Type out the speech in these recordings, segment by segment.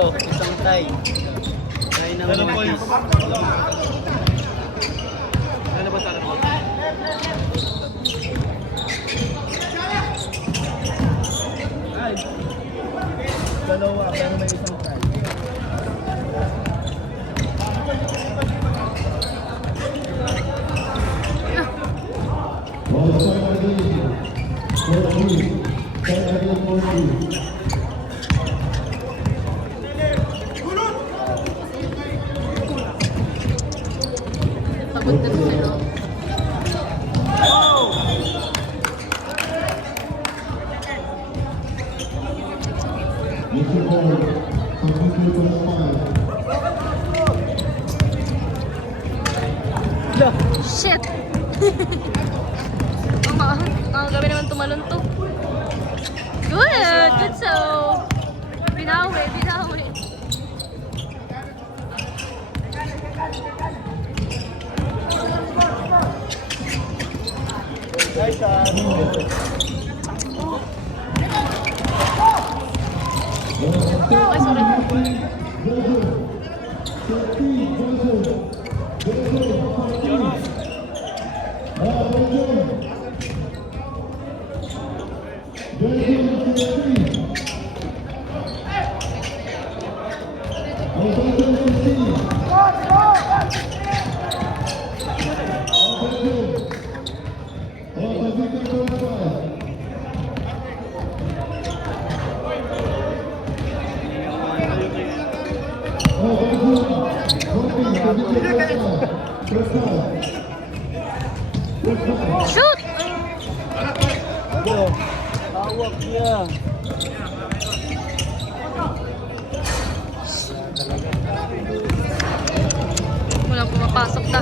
ito, isang tie. Tie ng Mortis. Ano ba sana po? Ay! Dalawa, pero may isang tie. Pagod na sila. Shit! Ang gabi naman tumalon to. Good! Good so! Binawi, binawi. Nice Ay, sorry. Shoot! Tawag niya. Walang pumapasok na.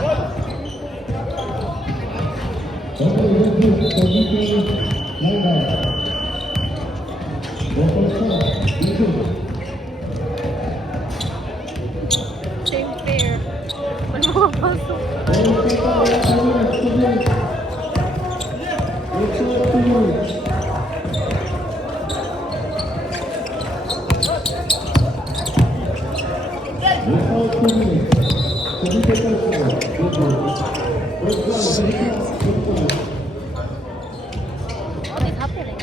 Same pair. Walang pumapasok. What is happening?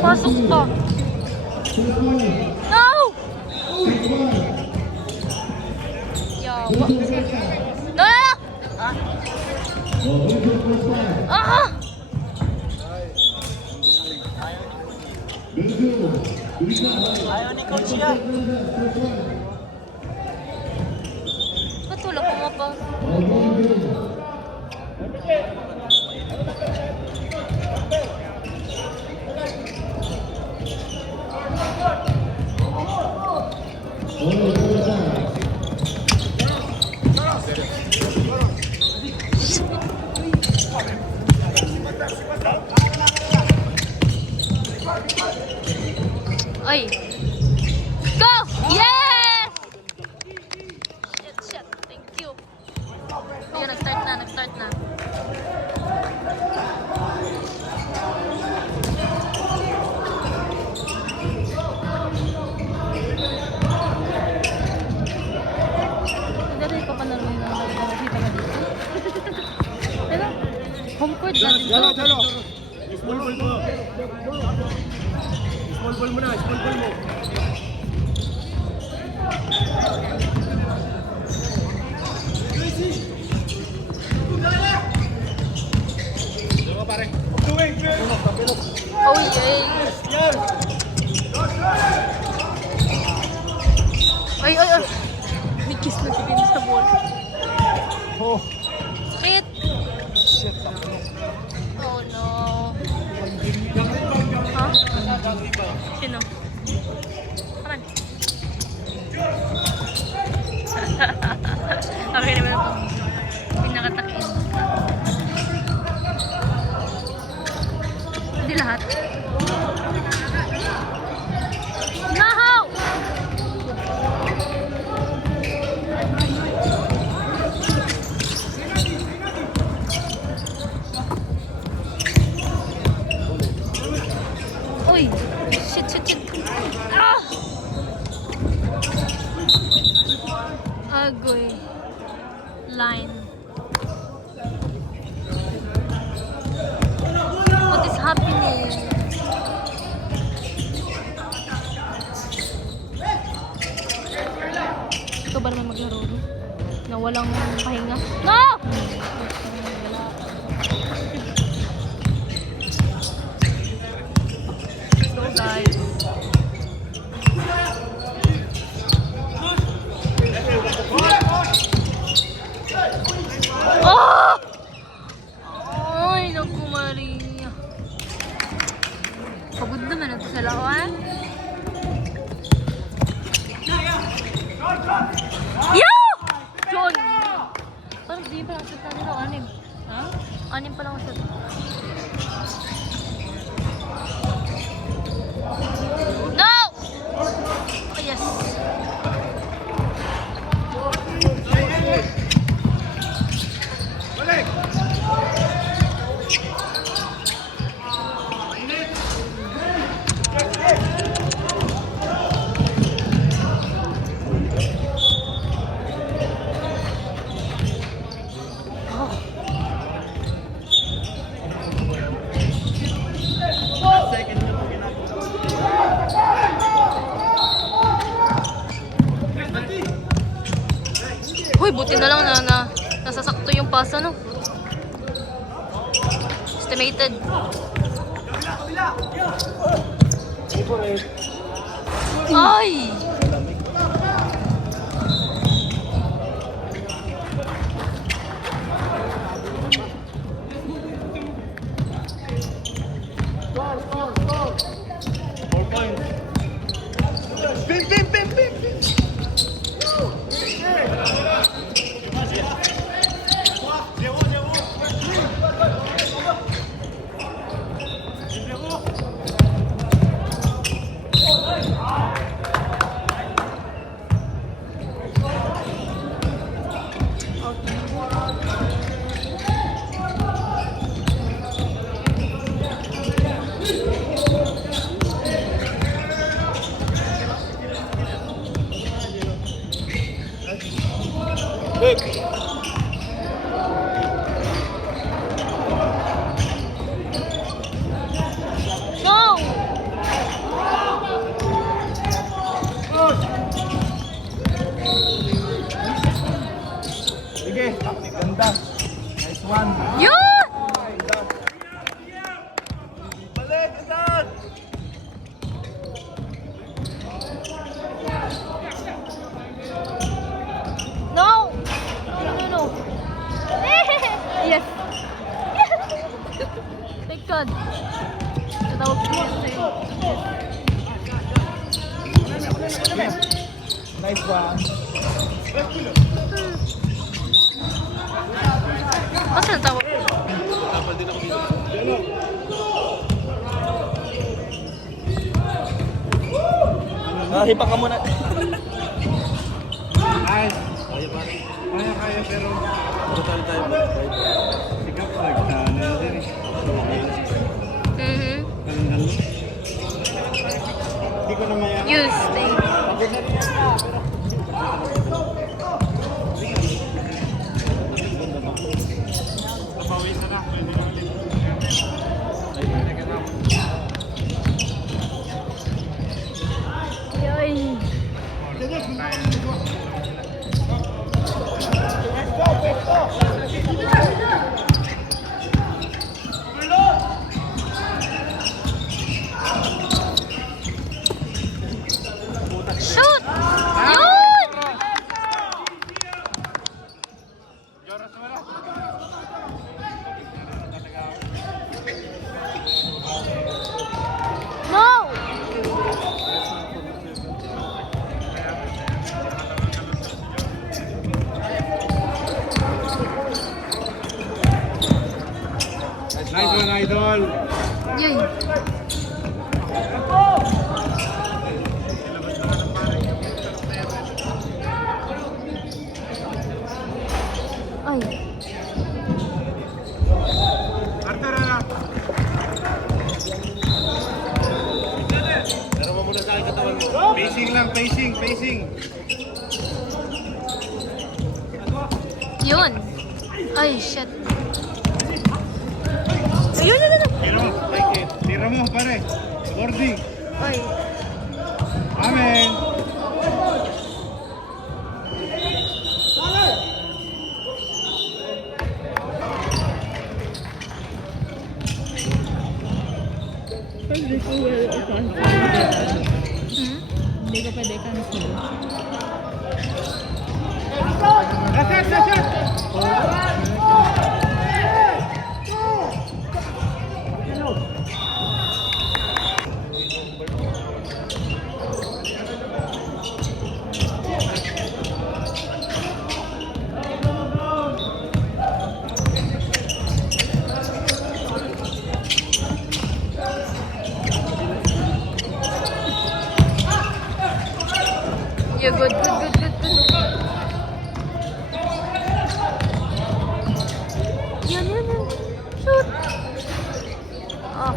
Pasok pa. No! Yawa. No! Ah! Ayaw ni Coach yan. Ba't wala pumapasok? Ay! Go! Yes! Shit, shit. Thank you. Ayun, nag-start na, nag-start na. Hindi rin pa panalunin na nakita na dito. Pero, home court natin. Jalo. Small ball mo. Small ball mo na, small ball mo. Oh, yay! Ay, ay, ay! May kiss na si Vince sa ball. Oh, Shit! shit. Oh no. Ha? Sino? Come on. Okay naman ito. Pinakatakin. Hindi lahat. Nahaw! Shit, shit, shit. Ah! Agoy. Line. What is happening? Ito ba naman maglaro? Na walang pahinga? No! So guys. Oh! Ay, naku Maria. Pagod naman ito sa lawan. Yo! John! Parang di pa lang sa nila, 6. Ha? 6 pa lang sa No! Oh, yes. Balik! Uy, buti na lang na nasasakto yung pasa, no? Estimated. Ay! Pim, pim, pim, pim, pim! No! Sige, ganda. Nice one. Yun! Balik, agad! No! No. Yes! Thank God. Natawag ko yun sa'yo. Nice one. Kasi natawag ko. Hipa ka muna. Nice. Kaya, pero Total tayo. sikap pa nagtana din eh. Kalendal mo. Hindi ko na maya. Use, thank you. Pagod na rin yan. Papawisan na. Pwede na ulit. Yoy. Pacing lang, pacing, pacing. Yun. Ay, shit. Ayun, yun, yun. Tira mo, like it. Tira mo, pare. Boarding. Ay. Amen. Hindi ko pwede cancel. That's it. Yeah, good, good, good, good, good. Yan, yan, yan. Shoot. Oh.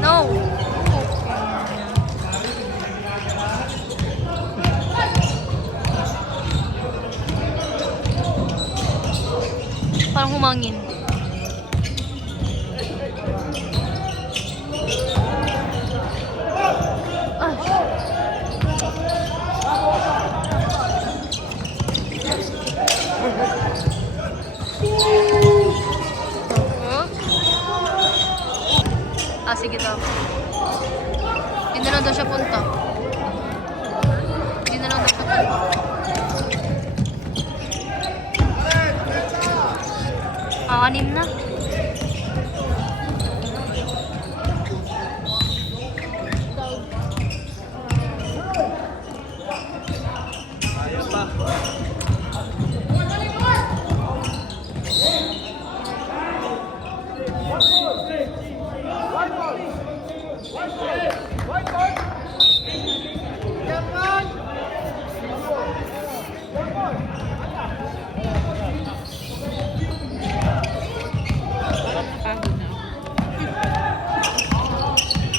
No. Parang humangin. Sige daw. Hindi na lang daw siya punta. Hindi na lang daw siya punta. Anim na. Kaya pa.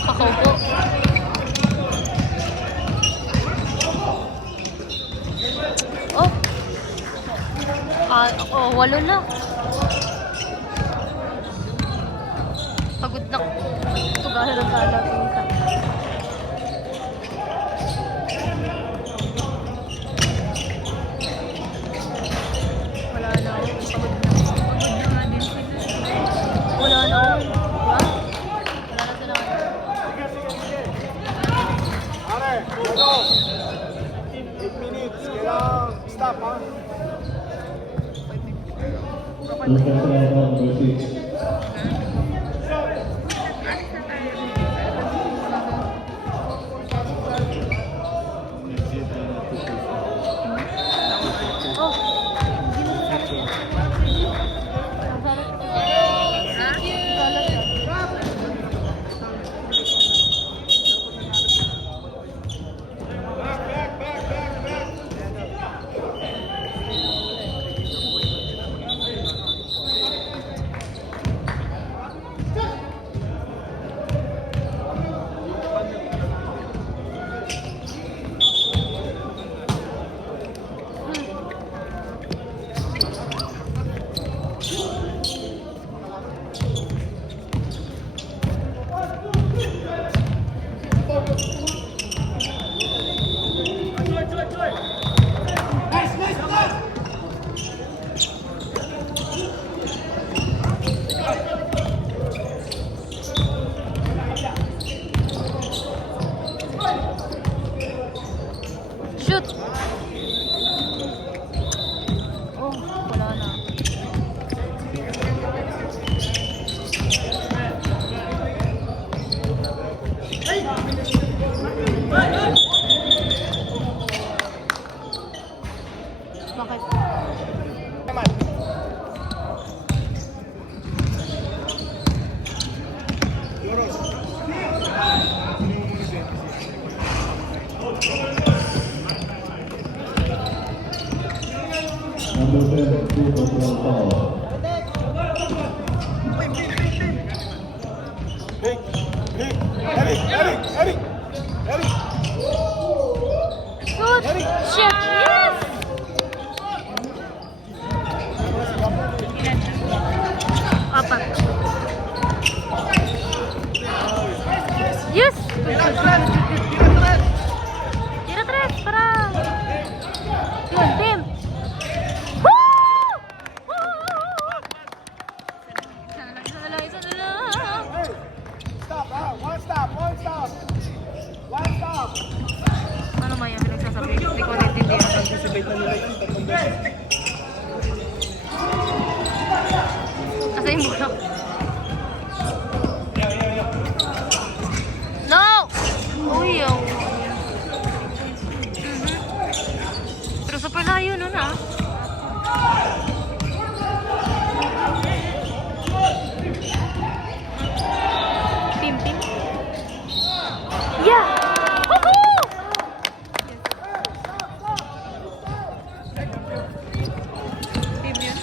Pakaupo. Oh. Oh, 8 na. Pagod na. Tugahan ang kalating ka. Wala na. Pagod na. Pagod na nga din sila. Wala na. Diba? Wala na sila. Pare, ano? 8 minutes. Kailangan stop, ha? Shoot! Oh, wala na. yung bola. No! Uy, oh. Pero super layo nun ah. Pim, pim. Yeah! Woohoo! Pim yun.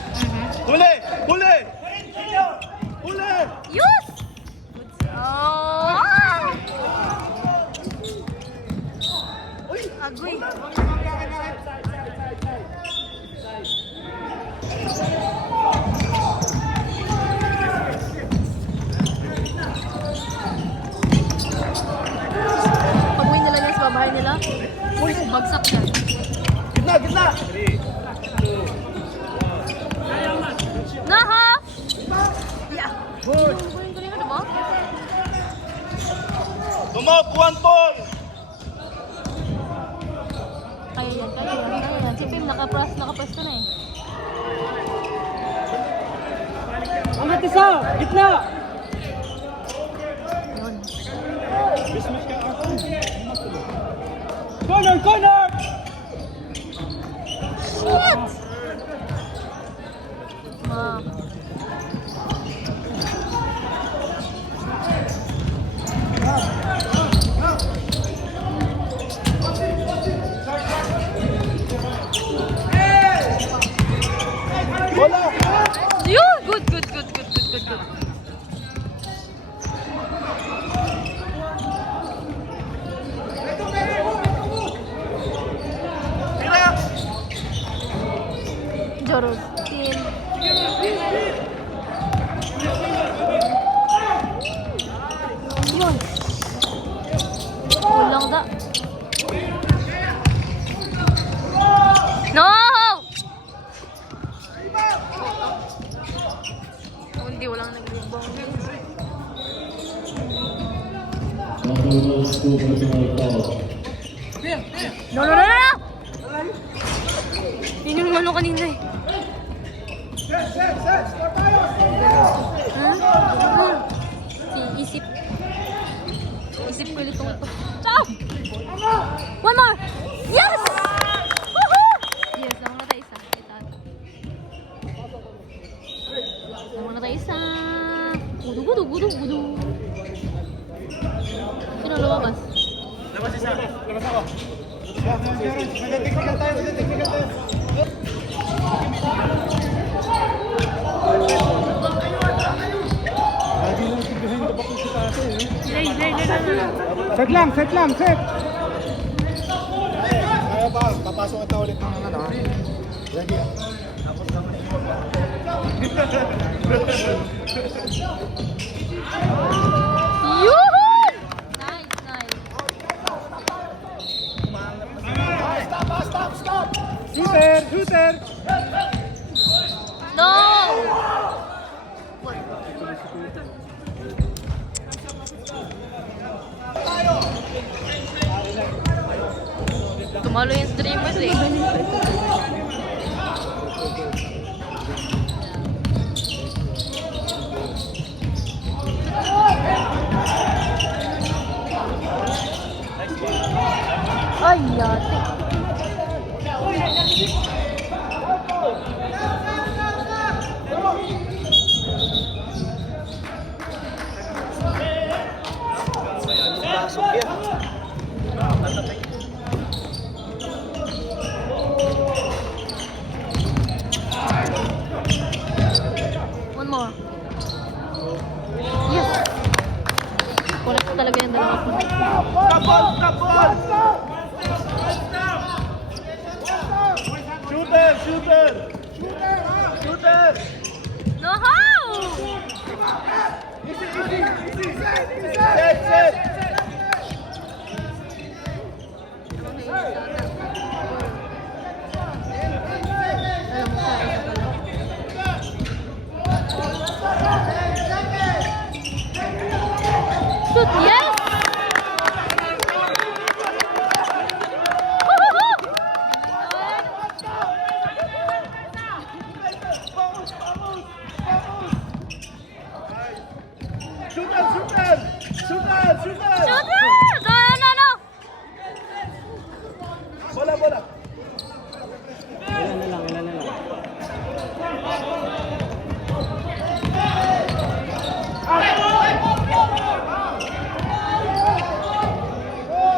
Huli! Huli! Huli! Yes! Oh! Agoy. Pag-uwi nila yan sa babahay nila, uy, bagsak yan. Gitna! Gitna! Naha! Yeah. Good. Galing ka diba? Tumok! One ball! Kaya yan, kaya yan, kaya yan. Si Pim nakapwesto na eh. Angat isa! Gitna! Yun. Corner! Corner! Shit! Ma. Bola! Yun! Good, good, good, good, good, good, good. Tira! Joros. Team. Yun. Kulang da. No! Hindi, walang nag-rebound. No, no, no, no, no! Yun yung ano kanina eh. Isip. Isip ko ulit ito. Ciao! One more! Yes! Woohoo! Yes, naman na tayo isa. Naman na tayo isa. Gudu, gudu, gudu, gudu. Sino lumabas? Labas isa! Labas ako! Nag-technical tayo, nag-technical tayo. Lagi lang tignan yung tabak sa tate, eh. Set lang, set lang, set! Kaya ba, papasok ito ulit ng ano, lagi ah. Yoo-hoo! Nice, nice. Shooter! Shooter! No! Tumalo yung streamers eh. Ay, yate. One more. Yes! Correct talaga yung dalawa ko. Kapol! Kapol! Shooter! Shooter! Shooter! No, how? Set! Set! Shoot, yes! shooter! Shooter! No! Bola, bola. Ilan na lang.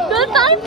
Good time.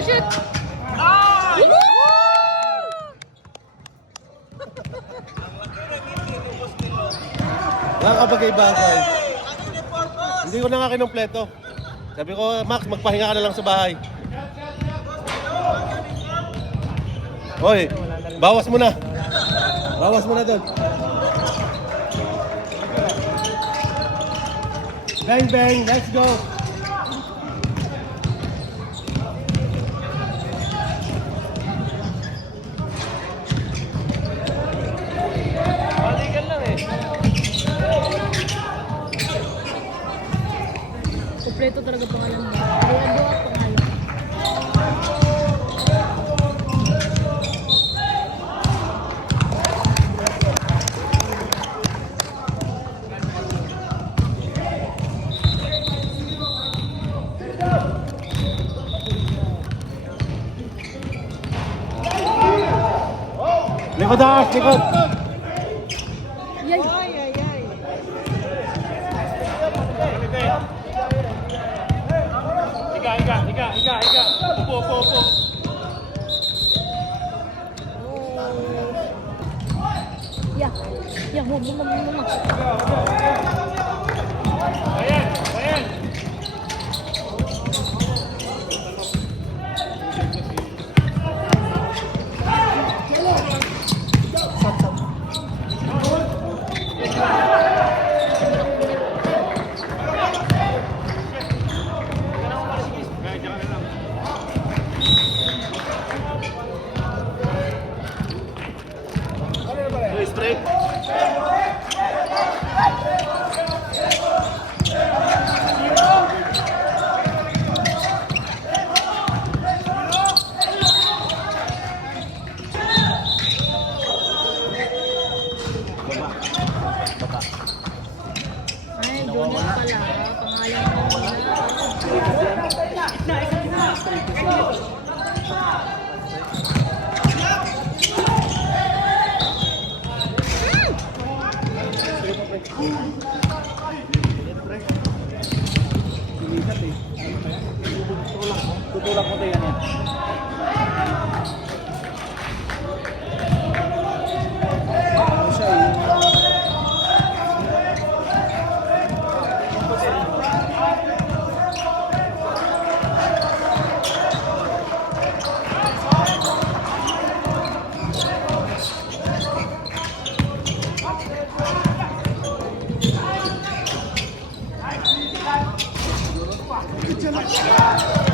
Shoot! Nakakapagay-bagay. Hindi ko na nga kinumpleto. Sabi ko, Max, magpahinga ka na lang sa bahay. Hoy, bawas mo na. Bawas mo na doon. Bang, bang, let's go. Balikan lang eh. Kompleto talaga pangalan mo. Buwan-buwan pangalan. Likod Ash, likod. Higa. Upo. Yeah, mo. Ayan. Straight. Ay, Jonas pala. Pangalan mo na. Tutulak mo tayo yan.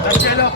Marcelo.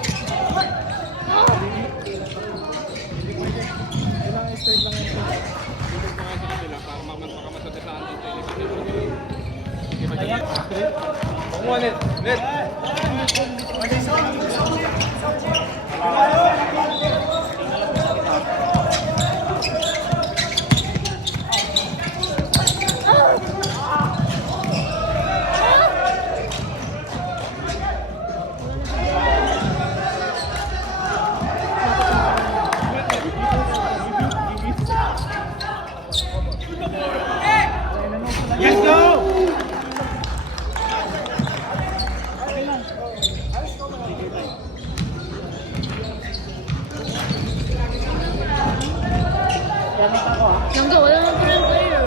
Ito, wala naman po ng player.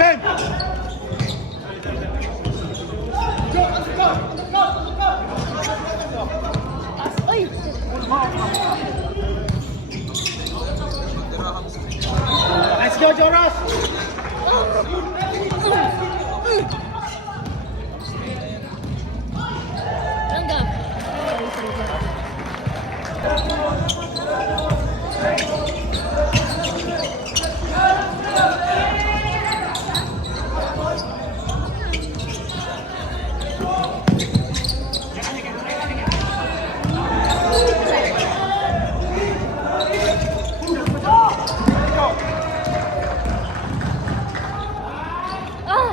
Ben! Ay! Let's go, Jonas! Tanggap. Ah!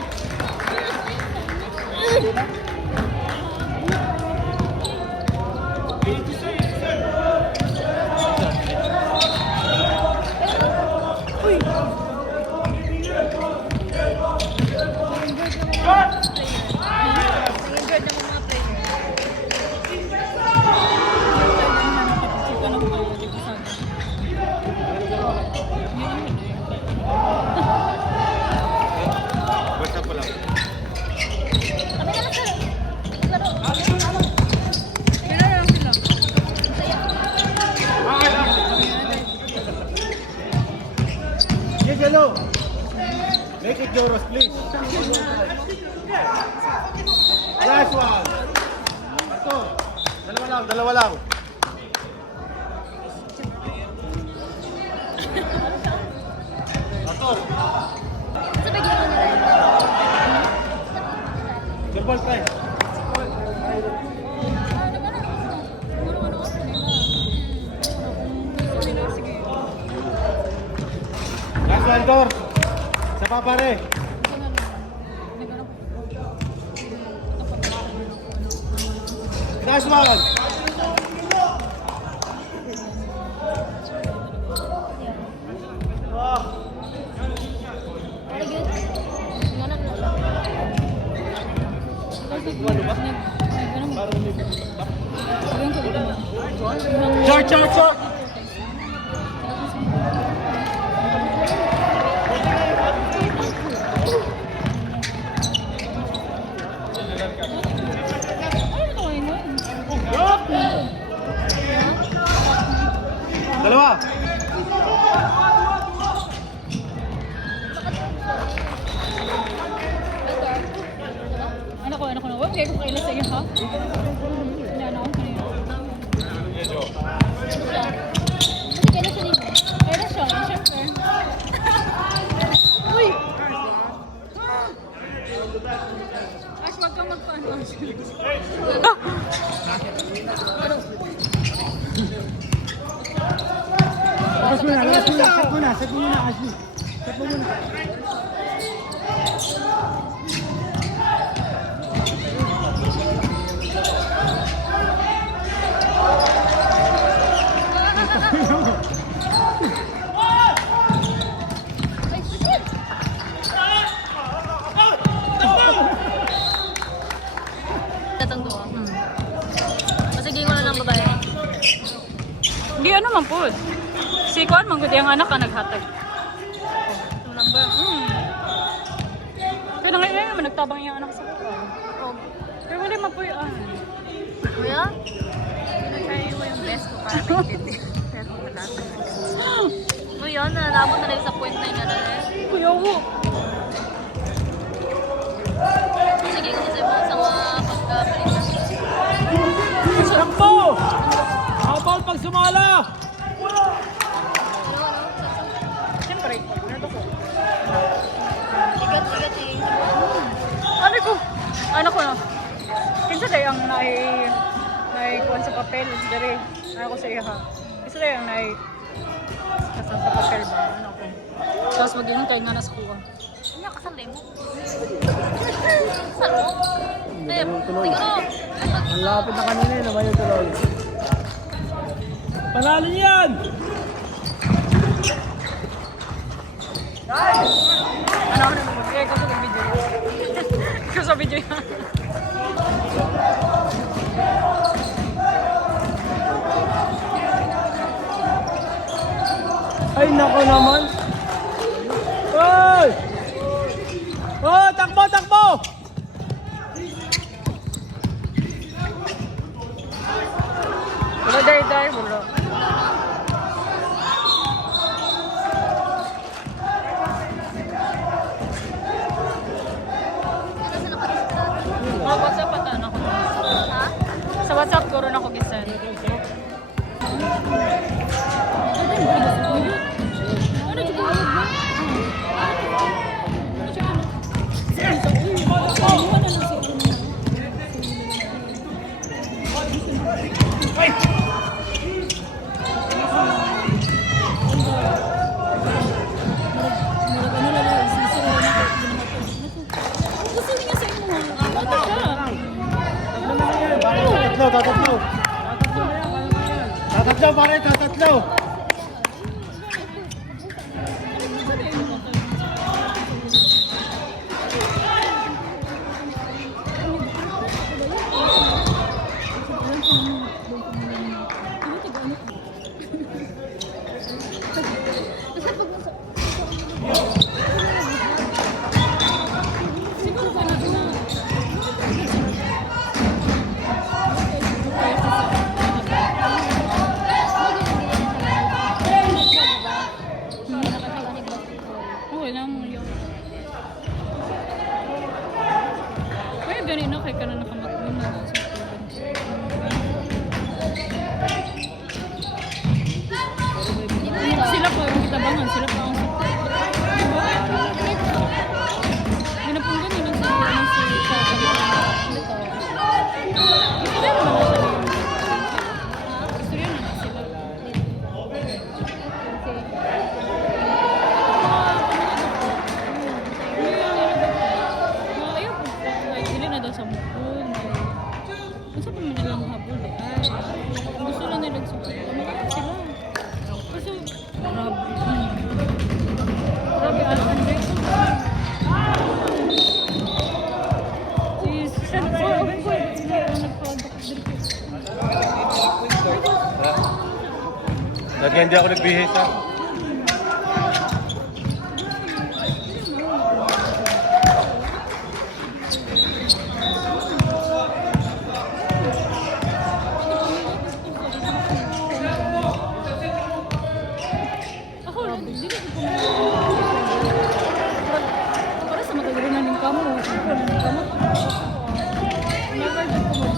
Basta pa lang. Kami na lang sir. Laro. Kailan lang sila? Yes, hello! Make it Jonas, please. Last one! Ito! Dalawa lang. Ito! Sa bigyan mo nila yun. The ball try. Last one, Dor. Sa papare. Last one. Very good. Ganap na siya. Short! Dalawa. Ano ko na? Huwag kayo kung kailan sa iyo, ha? Ano ako kanina? Kasi kailan siya libre? Kailan siya? Siyempre. Uy! Ash, wag kang magpaano. Set mo muna, Ashley. Set mo muna. Ay, shit! Tatang to. Sige mo na ng babae. Hindi ano man po. Si Kuan, manggod yung anak ka naghatag. Yung number. Kaya na ngayon naman nagtabang yung anak sa kuwan. Pero wala man po yung Kuya? Try mo yung best ko para maintindihan. Pero wala Uy, yun. Nalabot na rin sa point na yun. Kuya ko. Sige, kasi mo sa mga pagkapalit. Sampo! Habang pag sumala! Siyempre, ano ko? Igat-igat eh. Ano ko? Ano ko na? Kinsa tayo ang kuwan sa papel. Dari, ano ko sa iya ha? Kinsa tayo ang kasan sa papel ba? Ano ko? Tapos maghihintay nga na sa kuwan. Ano ka sa lemo? Saan mo? Siguro. Ang lapit na kanina yun, naman yung tuloy. Panalo niyo yan! Ano ako naman? Kaya ikaw sa video. Ikaw sa video yan. Ako naman. Hoy! Oh, takbo, takbo! Wala day, wala. Oh, WhatsApp pa na ako. Ha? Sa WhatsApp ko rin ako gisend. Tatatlo. Tatatlo, pare, tatatlo. Okay lang mo yun. Kaya ganun na kay ka na nakamatulong na sa sila po, yung kitabangan, sila pa ang ginapong ganun ang si istorya naman sila. Ayaw po, like, dili na daw sa mukul. Gusto pa man nilang habol. Gusto lang nilang sila. Kasi, grabe. Grabe, ang Jackson. Si San Lagi hindi ako nagbihis ha. Ako, hindi ko para sa matagalan ng kamo. Never did ko mo.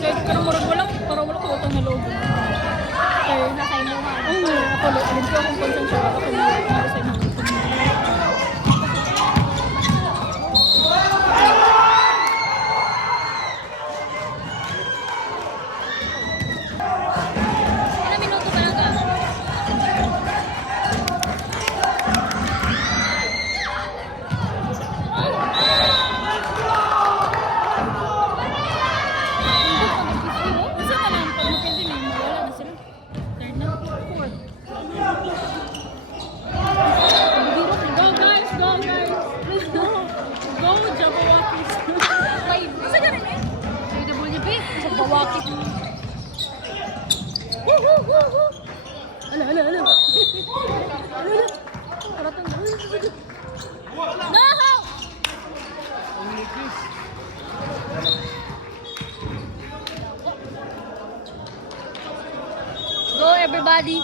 Kahit parang walang ko utang na loob. Kaya Nakainuman. ako, alam ko akong konsensya ako na sa inyo. Ilang minuto pa lang ka? Kasi ka lang, pag mapindi na, mawala na sila. Third na. Fourth. Go guys! Go guys! Let's go! Go, Jabawakis! Wait, isa ka rin eh? WWP? Sa bawakit. Ala. No! Go everybody!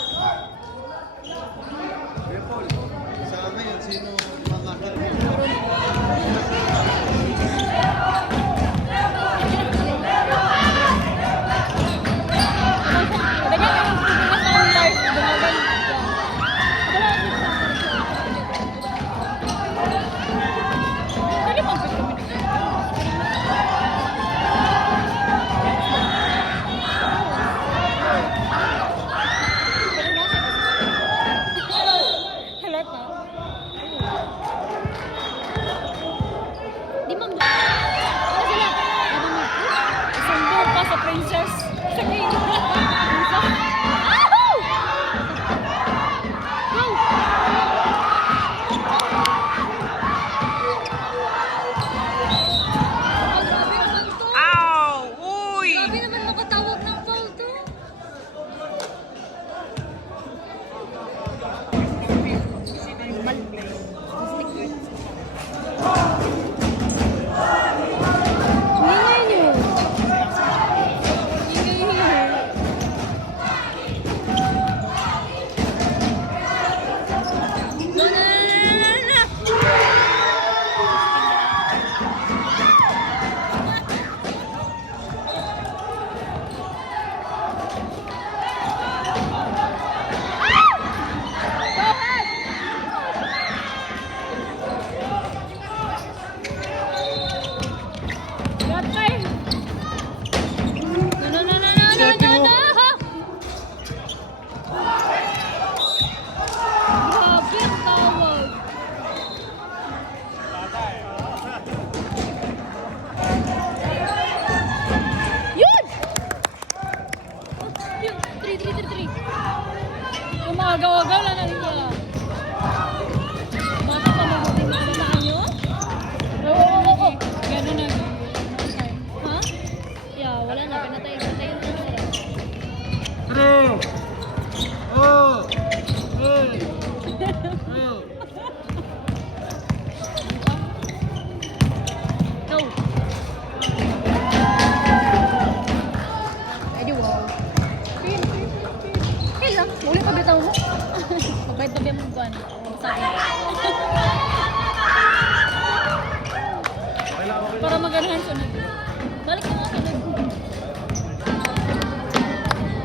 William Buwan. Sabi. Para maganahan sunod. Balik na nga sunod.